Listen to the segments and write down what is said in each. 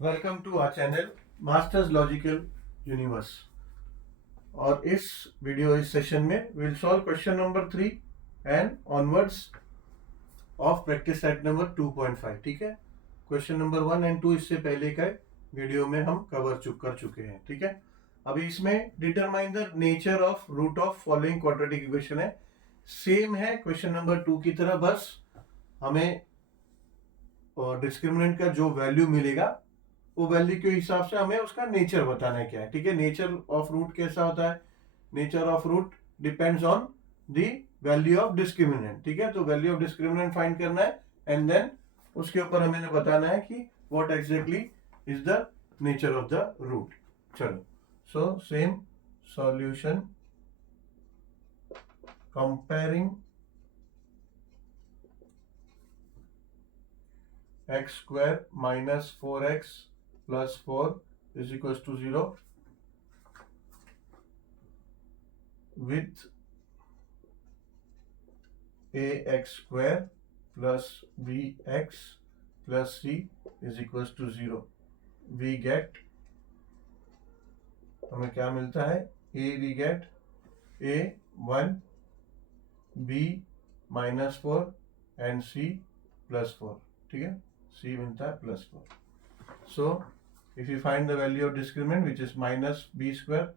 Welcome to our channel masters logical universe. और इस session में will solve question number 3 and onwards of practice set number 2.5। ठीक है, question number 1 and 2 इससे पहले का वीडियो में हम कर चुके हैं। ठीक है, अभी इसमें determine the nature of root of following quadratic equation है। सेम है क्वेश्चन नंबर 2 की तरह, बस हमें डिस्क्रिमिनेंट का जो वैल्यू मिलेगा वो वैल्यू के हिसाब से हमें उसका नेचर बताना है क्या है। ठीक है, नेचर ऑफ रूट कैसा होता है? Nature of root depends on the value of discriminant. ठीक है, तो वैल्यू ऑफ डिस्क्रिमिनेंट फाइंड करना है एंड देन उसके ऊपर हमें बताना है कि what exactly is the nature of the root. चलो, so same solution comparing x square minus 4x plus 4 is equals to 0 with ax square plus bx plus c is equals to 0। we get, हमें क्या मिलता है? we get a 1, b minus 4 and c plus 4। ठीक है, c मिलता है plus 4। so if you find the value of discriminant which is minus b square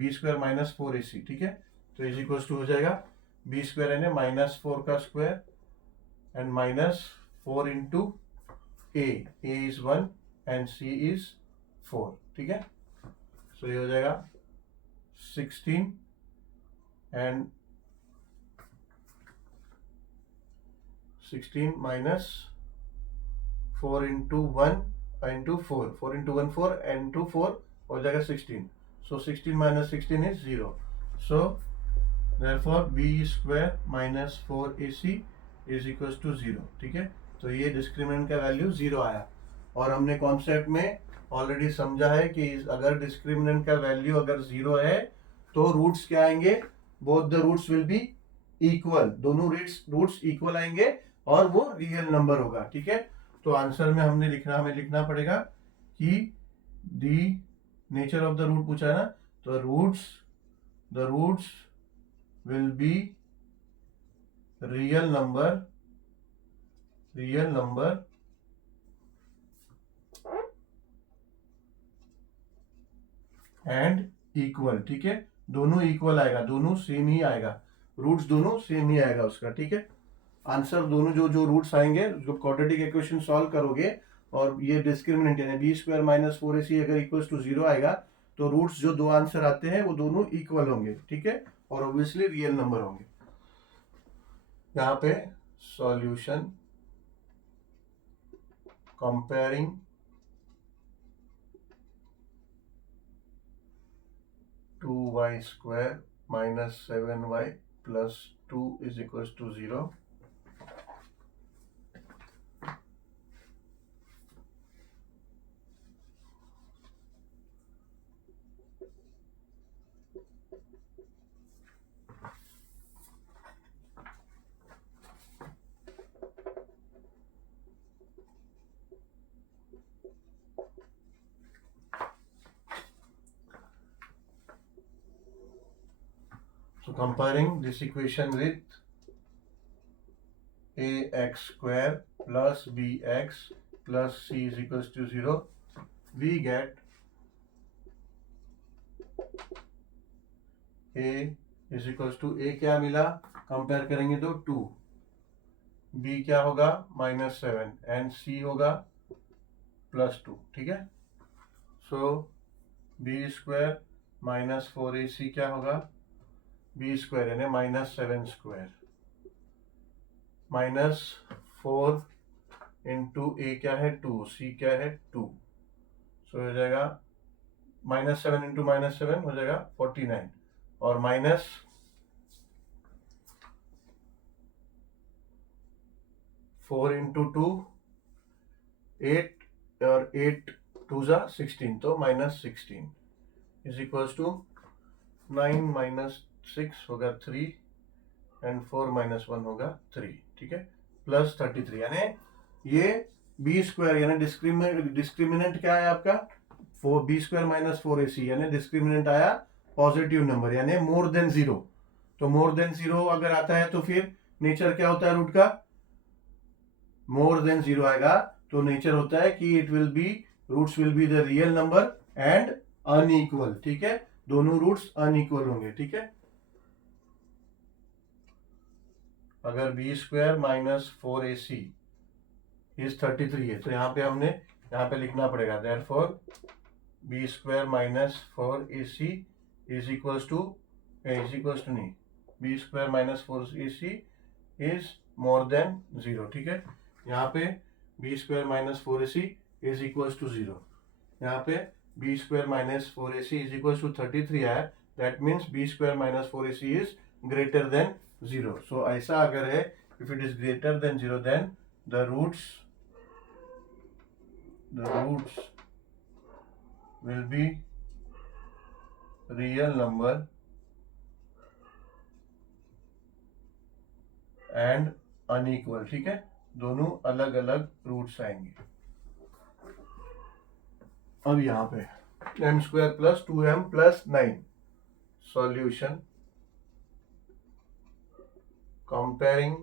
b square minus 4ac। ठीक है, तो इज इक्वल टू हो जाएगा b स्क्वायर यानी माइनस 4 का square and minus 4 into a is 1 and c is 4। ठीक है, so ये हो जाएगा 16 and 16 minus 4 into 1 into 4, 4 into 1 4 and two 4 हो जाएगा 16। So 16 minus 16 is 0। So therefore b square minus 4ac is equal to 0। ठीक है, तो ये डिस्क्रिमिनेंट का वैल्यू 0 आया। और हमने कॉन्सेप्ट में ऑलरेडी समझा है कि अगर डिस्क्रिमिनेंट का वैल्यू अगर 0 है तो रूट्स क्या आएंगे? Both the roots will be equal, दोनों रूट्स इक्वल आएंगे और वो रियल नंबर होगा। ठीक है, तो आंसर में हमें लिखना पड़ेगा कि the nature of the root पूछा है ना, तो the roots will be real number and equal. ठीक है, दोनों इक्वल आएगा, दोनों सेम ही आएगा, रूट्स दोनों सेम ही आएगा उसका। ठीक है, आंसर दोनों जो रूट्स आएंगे, जो क्वाड्रेटिक इक्वेशन सॉल्व करोगे और ये डिस्क्रिमिनेंट यानी बी स्क्वायर माइनस 4ac अगर इक्वल टू 0 आएगा तो रूट्स जो दो आंसर आते हैं वो दोनों इक्वल होंगे। ठीक है, और ऑब्वियसली रियल नंबर होंगे। यहाँ पे solution comparing to y square minus 7y plus 2 is equal to 0। So comparing this equation with ax square plus bx plus c is equals to 0, we get a is equals to a क्या मिला? Compare करेंगे तो 2, b क्या होगा? Minus 7 and c होगा plus 2। ठीक है, सो b square minus 4ac क्या होगा? b स्क्वायर यानी minus 7 square minus 4 into a क्या है? 2, c क्या है? 2। सो हो जाएगा माइनस 7 इंटू माइनस 7 हो जाएगा 49 और माइनस 4 इंटू 2 8 और 8 2 जा 16, तो minus 16 is equals to 9 minus 6 होगा 3 एंड 4 माइनस 1 होगा 3। ठीक है, प्लस 33 यानी ये बी स्क्वायर यानी डिस्क्रिमिनेंट क्या है आपका, बी स्क्वायर माइनस 4ac, यानी डिस्क्रिमिनेंट आया पॉजिटिव नंबर यानी मोर देन जीरो। तो मोर देन जीरो अगर आता है तो फिर नेचर क्या होता है रूट का, मोर देन जीरो आएगा तो नेचर होता है कि it will be, roots will be the real number and unequal. ठीक है, दोनों रूट्स अनइक्वल होंगे। ठीक है, अगर B square minus 4ac is 33 है तो यहाँ पे हमने यहाँ पे लिखना पड़ेगा therefore B square minus 4ac is equals to नहीं, B square minus 4ac is more than zero. ठीक है, यहाँ पे B square minus 4ac is equals to zero, यहाँ पे B square minus 4ac is equals to 33 आया, that means B square minus 4ac is greater than zero. So ऐसा अगर है, if it is greater than zero then the roots will be real number and unequal। ठीक है, दोनों अलग अलग roots आएंगे। अब यहाँ पे m square plus 2m plus 9 solution comparing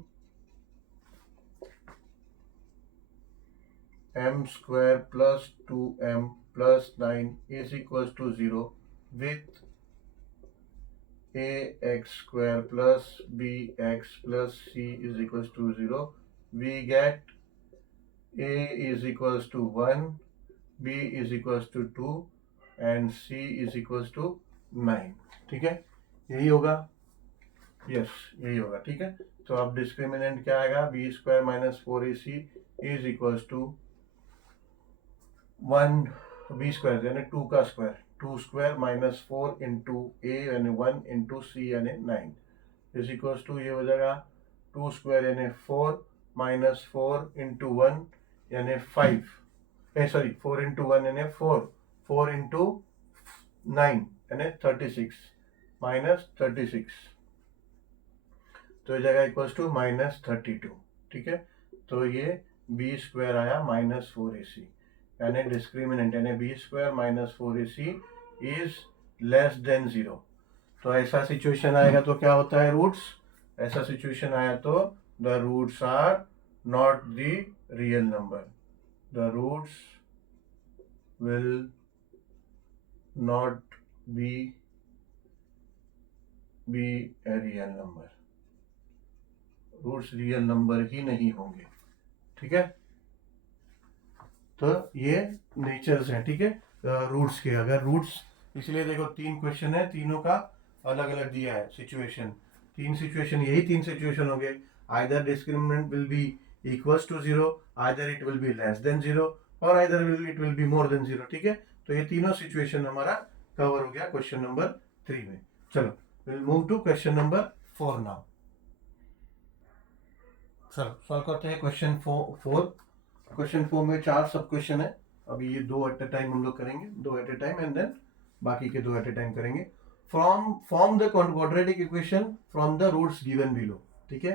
m square plus 2m plus 9 is equals to 0 with ax square plus bx plus c is equals to 0, we get a is equals to 1, b is equals to 2 and c is equals to 9। ठीक है, यही होगा, yes यही होगा। ठीक है, तो अब डिस्क्रिमिनेंट क्या आएगा, b square minus 4ac is equals to 1 b square यानी 2 का square, 2 square minus 4 into a यानी 1 इंटू सी यानी 9 इज इक्वल्स टू, ये हो जाएगा 2 स्क्वायर यानी 4 माइनस 4 इंटू 1 यानी 5, सॉरी 4 इंटू 1 यानी 4, 4 इंटू 9 यानी 36 माइनस 36, तो ये जगह इक्वल्स टू माइनस 32। ठीक है, तो ये बी स्क्वायर आया माइनस 4ac यानी डिस्क्रिमिनेंट यानी b square minus 4ac is less than zero. तो ऐसा सिचुएशन आएगा तो क्या होता है रूट्स, ऐसा सिचुएशन आया तो the roots are not the real number, the roots will not be a real number, roots real number ही नहीं होंगे। ठीक है, तो ये नेचर्स हैं। ठीक है, रूट्स के, अगर रूट्स, इसलिए देखो 3 क्वेश्चन है, तीनों का अलग अलग दिया है सिचुएशन, 3 सिचुएशन, यही 3 सिचुएशन हो गए, either discriminant will be equals to zero, either it will be less than zero और either it will be more than zero. ठीक है, तो ये तीनों सिचुएशन हमारा कवर हो गया क्वेश्चन नंबर 3 में। चलो will move to question number 4 now. चलो सॉल्व करते हैं क्वेश्चन 4। क्वेश्चन 4 में 4 सब क्वेश्चन है, अभी ये 2 एट अ टाइम हम लोग करेंगे, 2 at a time and then बाकी के 2 एट अ टाइम करेंगे। Form the quadratic equation from the roots given below. ठीक है,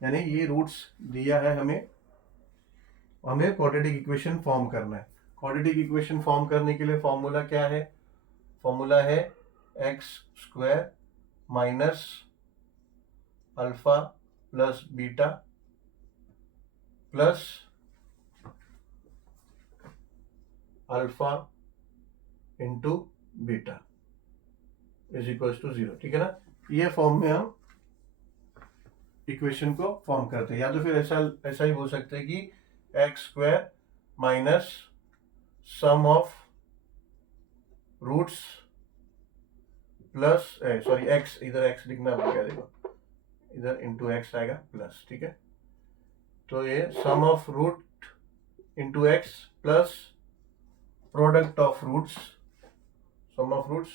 यानी ये रूट्स दिया है हमें क्वाड्रेटिक इक्वेशन फॉर्म करना है। क्वाड्रेटिक इक्वेशन फॉर्म करने के लिए फॉर्मूला क्या है, फॉर्मूला है x square minus alpha plus beta plus alpha into beta is equals to 0। ठीक है ना, ये फॉर्म में हम इक्वेशन को फॉर्म करते हैं, या तो फिर ऐसा ही बोल सकते हैं कि x square minus sum of roots plus, sorry x, इधर एक्स लिखना पड़ेगा, देखो इधर इंटू एक्स आएगा प्लस। ठीक है, तो ये sum of root into X plus product of roots, sum of roots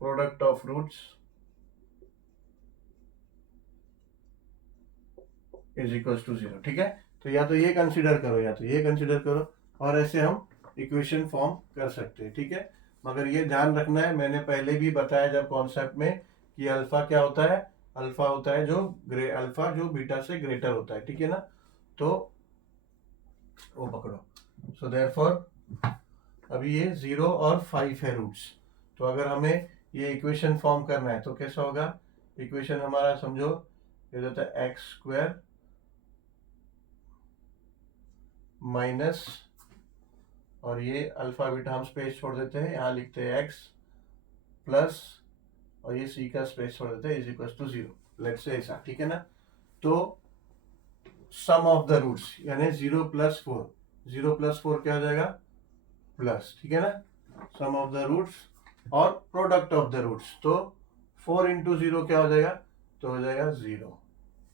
product of roots is equals to 0। ठीक है, तो या तो ये कंसीडर करो या तो ये कंसीडर करो, और ऐसे हम इक्वेशन फॉर्म कर सकते हैं। ठीक है, मगर ये ध्यान रखना है, मैंने पहले भी बताया जब कॉन्सेप्ट में कि अल्फा क्या होता है, अल्फा होता है जो अल्फा जो बीटा से ग्रेटर होता है। ठीक है ना, तो वो पकड़ो। सो देयरफॉर अभी ये 0 और 5 है रूट्स। तो अगर हमें ये इक्वेशन फॉर्म करना है तो कैसा होगा? इक्वेशन हमारा समझो ये होता है एक्स स्क्वायर माइनस, और ये अल्फा बीटा हम स्पेस छोड़ देते हैं, यहाँ लिखते हैं एक्स प्लस, और ये सी का स्पेस छोड़ देते हैं, is equal to 0। Let's say ऐसा, ठीक है ना? तो सम ऑफ द रूट्स यानी 0 प्लस 4, 0 प्लस 4 क्या हो जाएगा? प्लस, ठीक है ना? सम ऑफ द रूट्स और प्रोडक्ट ऑफ द रूट्स, तो 4 इंटू 0 क्या हो जाएगा? तो हो जाएगा 0,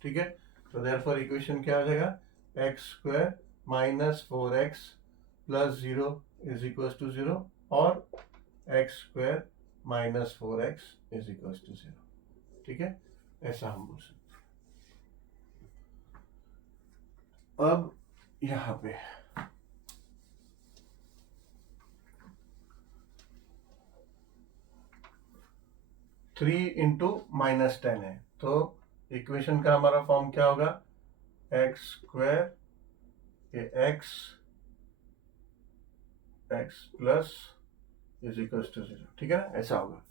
ठीक है? तो देयरफॉर इक्वेशन क्या हो जाएगा? X square minus 4x plus 0 is equal to 0, और x square minus 4x is equal to 0, ठीक है? ऐसा हम बोल सकते। अब यहाँ पे थ्री इंटू माइनस 10 है, तो इक्वेशन का हमारा फॉर्म क्या होगा? एक्स स्क्वायर ये x plus is equal to 0, ठीक है ना? ऐसा होगा।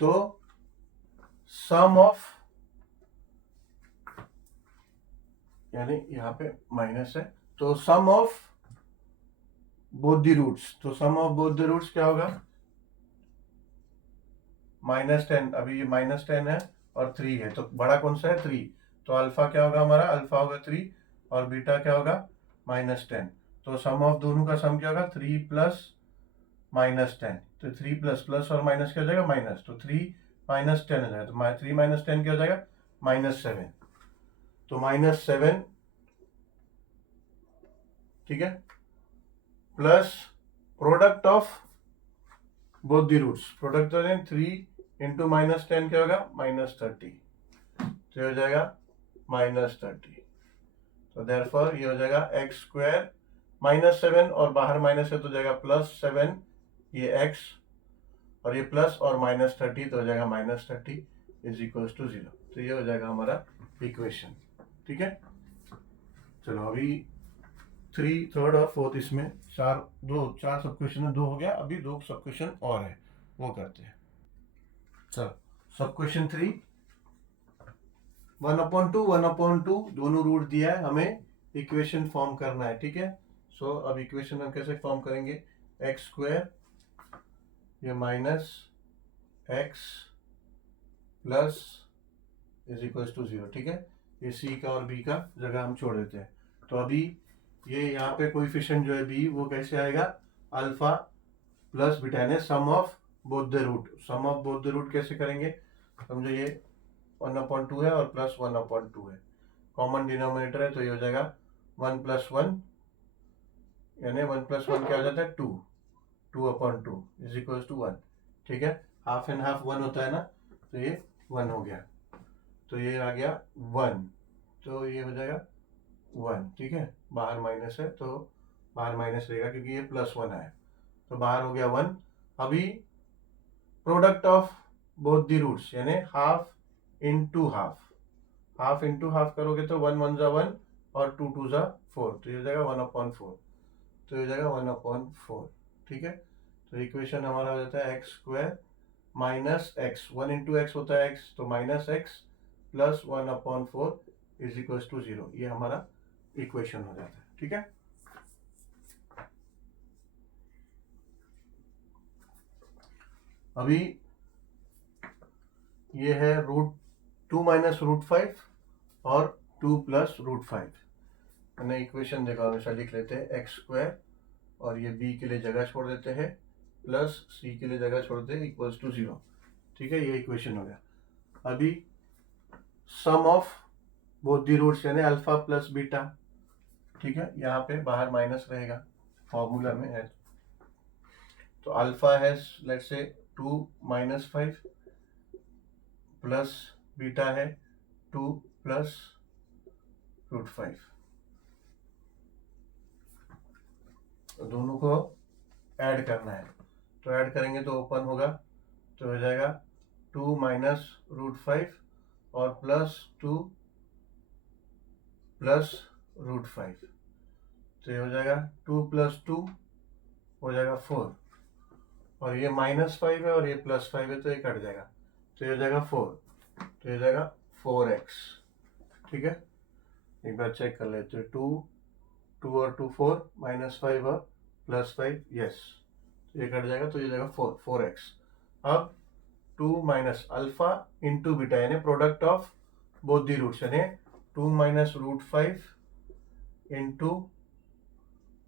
तो सम ऑफ, यानी यहाँ पे माइनस है, तो सम ऑफ बोथ द रूट्स, तो सम ऑफ बोथ द रूट्स क्या होगा? -10, अभी ये -10 है और 3 है, तो बड़ा कौन सा है? 3। तो अल्फा क्या होगा हमारा? अल्फा होगा 3, और बीटा क्या होगा? -10। तो सम ऑफ दोनों का सम क्या होगा? 3 प्लस -10, तो 3 प्लस प्लस और माइनस क्या हो जाएगा? माइनस, तो 3 माइनस 10 हो जाएगा, तो 3 माइनस 10 क्या हो जाएगा? -7। तो -7, ठीक है, plus product of both the roots, product 3 into -10 क्या होगा? -30, तो हो जाएगा -30। तो देयरफॉर ये हो जाएगा एक्स स्क्वायर -7, और बाहर माइनस है तो जाएगा +7, ये x, और ये प्लस और -30, तो हो जाएगा -30 इज इक्वल टू 0। तो ये हो जाएगा हमारा इक्वेशन, ठीक है? चलो अभी 3, 3rd और 4th, इसमें 4 सब क्वेश्चन में 2 हो गया, अभी 2 सब क्वेश्चन और है, वो करते हैं। चलो सब क्वेश्चन 3, 1/2 1/2 दोनों रूट दिया है, हमें इक्वेशन फॉर्म करना है, ठीक है? सो अब इक्वेशन हम कैसे फॉर्म करेंगे? एक्स स्क्वायर ये minus x plus is equal to 0, ठीक है? ये सी का और बी का जगह हम छोड़ देते हैं। तो अभी ये यहाँ पे कोएफिशिएंट जो है बी, वो कैसे आएगा? अल्फा प्लस बीटा, यानी sum of both the root. Sum of both the root कैसे करेंगे? समझो ये 1/2 है और प्लस 1/2 है, कॉमन डिनोमिनेटर है, तो ये हो जाएगा 1 + 1, यानी 1 + 1 क्या हो जाता है? 2, 2/2 इज इक्वल टू 1, ठीक है? हाफ एंड हाफ 1 होता है ना, तो ये 1 हो गया, तो ये आ गया 1, तो ये हो जाएगा 1, ठीक है? बाहर माइनस है तो बाहर माइनस रहेगा, क्योंकि ये +1 है, तो बाहर हो गया 1। अभी product of both the roots, यानी half into half, half into half करोगे तो 1 1 = 1 और 2 2 = 4, तो ये हो जाएगा 1/4, तो ये हो जाएगा 1/4, ठीक है? तो इक्वेशन हमारा हो जाता है x square minus x, 1 into x होता है एक्स, तो -x plus 1/4 is equal to 0, ये हमारा इक्वेशन हो जाता है, ठीक है? अभी ये है √2 - √5 और 2 + √5। मैंने इक्वेशन देखा, हमेशा लिख लेते हैं एक्स स्क्वायर, और ये बी के लिए जगह छोड़ देते हैं, प्लस सी के लिए जगह छोड़ते हैं, इक्वल्स टू 0, ठीक है? ये इक्वेशन हो गया। अभी सम ऑफ बोथ द रूट्स, यानी अल्फा प्लस बीटा, ठीक है? यहाँ पे बाहर माइनस रहेगा, फॉर्मूला में है, तो अल्फा है लेट्स से 2 - 5 प्लस बीटा है 2 + √5, तो दोनों को ऐड करना है, तो ऐड करेंगे तो ओपन होगा, तो हो जाएगा 2 - √5 और +2 + √5, तो ये हो जाएगा 2 + 2 हो जाएगा 4, और ये -5 है और ये +5 है तो ये कट जाएगा, तो ये हो जाएगा 4, तो ये हो जाएगा 4x। ठीक है, एक बार चेक कर लेते हैं। 2 और 2 4, -5 और +5, यस, ये कट जाएगा तो ये जाएगा 4x। अब 2 माइनस अल्फा इंटू बीटा यानी product of both the roots यानी 2 - √5 इंटू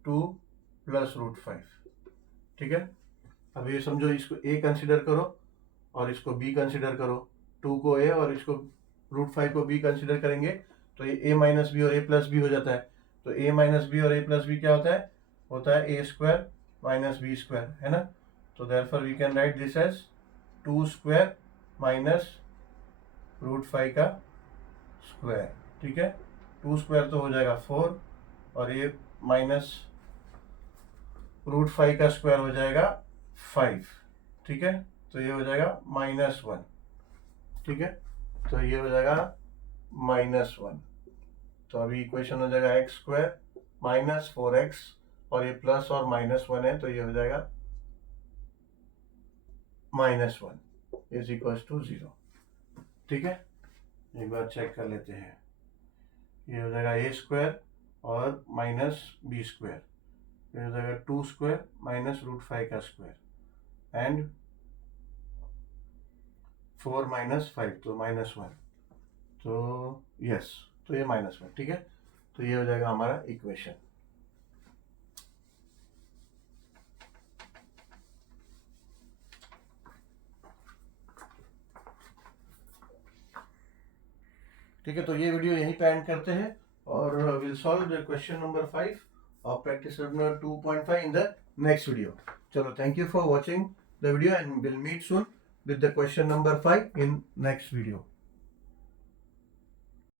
2 + √5। ठीक है, अब ये समझो, इसको a कंसिडर करो और इसको b कंसिडर करो, 2 को a और इसको √5 को b कंसिडर करेंगे तो ये a - b और a + b हो जाता है। तो a - b और a + b क्या होता है? होता है a² - b², है ना। तो therefore we can write this as 2² - √5 का स्क्वायर। ठीक है, 2² तो हो जाएगा 4 और ये -√5 का स्क्वायर हो जाएगा 5। ठीक है, तो ये हो जाएगा -1। ठीक है, तो ये हो जाएगा -1। तो अभी इक्वेशन हो जाएगा x² - 4x और ये प्लस और -1 है तो ये हो जाएगा -1 = 0। ठीक है, एक बार चेक कर लेते हैं। ये हो जाएगा a² और -b², ये हो जाएगा 2² - √5 का स्क्वायर एंड 4 - 5 तो -1, तो यस, तो ये -1। ठीक है, तो ये हो जाएगा हमारा इक्वेशन। ठीक है, तो ये वीडियो यहीं पे एंड करते हैं और will solve the question number 5 और practice number 2.5 in the next video. चलो, thank you for watching the video and will meet soon with the question number 5 in next video.